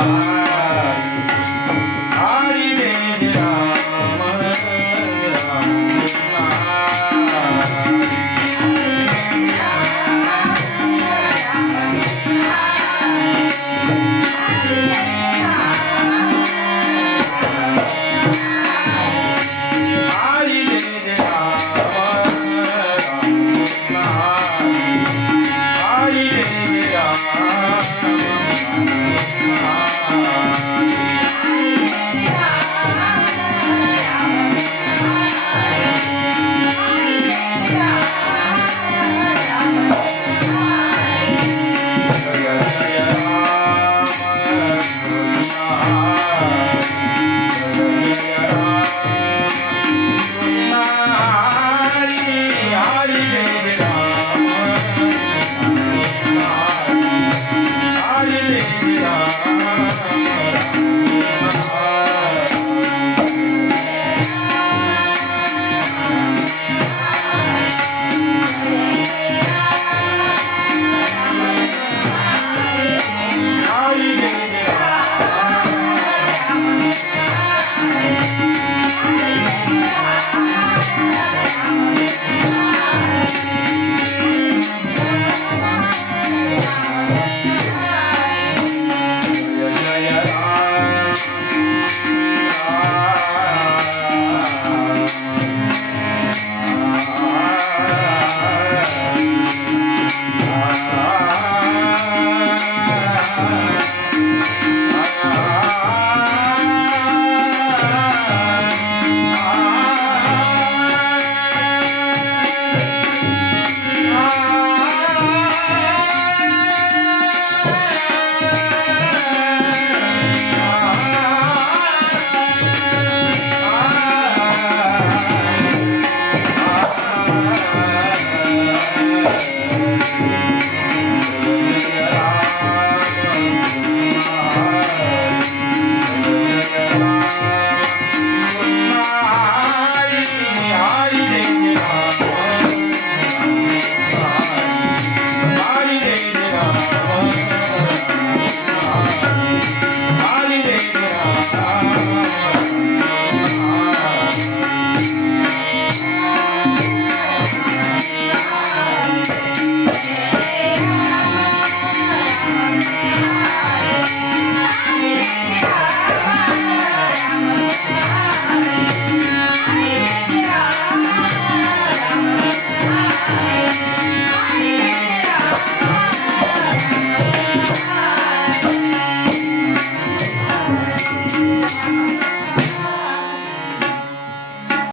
Bye.